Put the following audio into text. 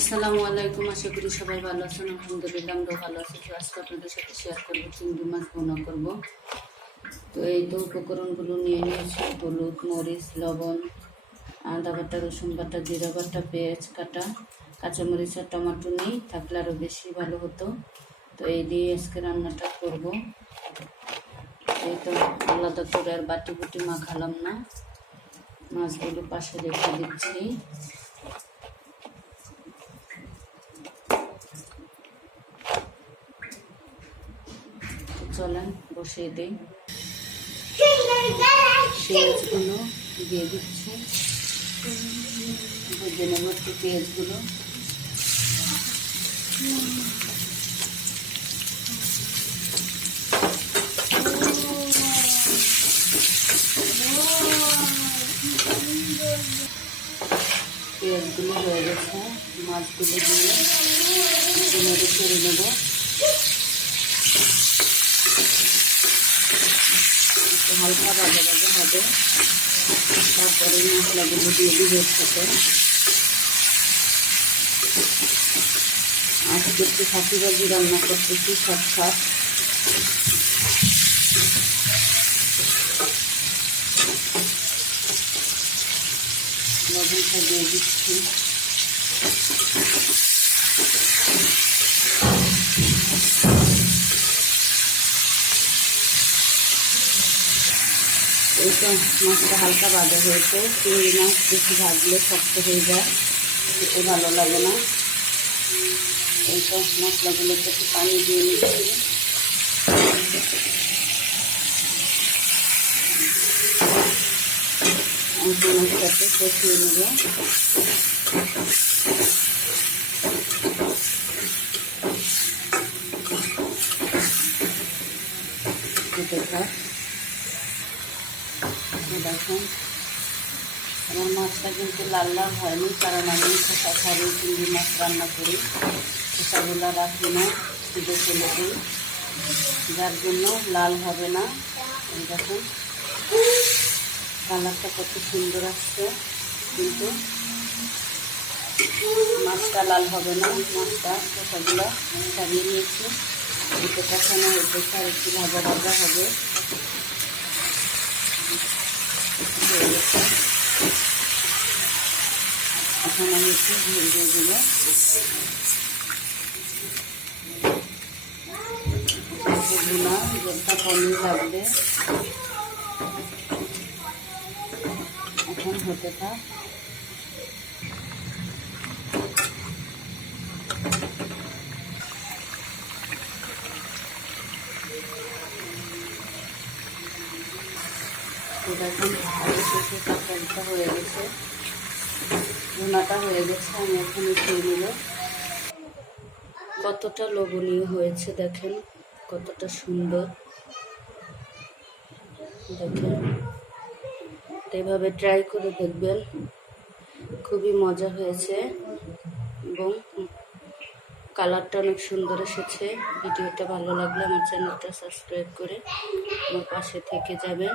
আসসালামু আলাইকুম, আশা করি সবাই ভালো আছেন। আলহামদুলিল্লাহ আমরা ভালো আছি। তো আজকে আপনাদের সাথে শেয়ার করব, চিংড়ি মাছ বোনা করব। তো এই তো উপকরণগুলো নিয়ে নিয়েছি, হলুদ, মরিচ, লবণ, আদা বাটা, রসুন বাটা, জিরা বাটা, পেঁয়াজ কাটা, কাঁচামরিচ আর টমেটো নেই, থাকলে আরও বেশি ভালো হতো। তো এই দিয়ে আজকে রান্নাটা করব। এই তো আলাদা করে আর বাটি বুটি মাখালাম না। মাছগুলো পাশে রেখে দিচ্ছি। চলেন, বসিয়ে দিই। পেঁয়াজগুলো দিয়ে দিচ্ছি। ভেজে নেব পেঁয়াজগুলো। পেঁয়াজগুলো হয়ে গেছে। মাছগুলো দিয়ে নেব একটু হালকা বাজা বাজা হবে তারপরে মশলাগুলো দিয়ে দিব সাথে আজকে একটু ফাঁকিবাজি রান্না করতেছি সব লবণটা দিয়ে দিচ্ছি। এইটা মাছটা হালকা বাজা হয়েছে চিংড়ি মাছ বেশি ভাজলে শক্ত হয়ে যায় খেতে ভালো লাগে না এইটা মশলাগুলোতে একটু পানি দিয়ে নিচ্ছি অঙ্কনের সাথে কষিয়ে নেব দেখুন দেখুন। আমার মাছটা কিন্তু লাল লাল হয়নি, কারণ আমি খোসা ছাড়ি চিংড়ি মাছ রান্না করি। খোসাগুলো রাখি না শুধু ফেলে দিই যার জন্য লাল হবে না। এই দেখুন, কালারটা কত সুন্দর আসছে কিন্তু। মাছটা লাল হবে না, মাছটা খোসাগুলো ছাড়িয়ে নিয়েছি। দুটো কষানো আর একটু ভাজা ভাজা হবে হয়ে গেছে এখন আমি একটু দেবো। ভুনা জলটা কমই লাগবে এখন হতে থাক তরকারিটা হয়ে গেছে ভুনাটা হয়ে গেছে আমি এখন খেয়ে নিল কতটা লোভনীয় হয়েছে দেখেন, কতটা সুন্দর। দেখেন এভাবে ট্রাই করে দেখবেন, খুবই মজা হয়েছে এবং কালারটা অনেক সুন্দর এসেছে। ভিডিওটা ভালো লাগলে আমার চ্যানেলটা সাবস্ক্রাইব করে আমার পাশে থেকে যাবেন।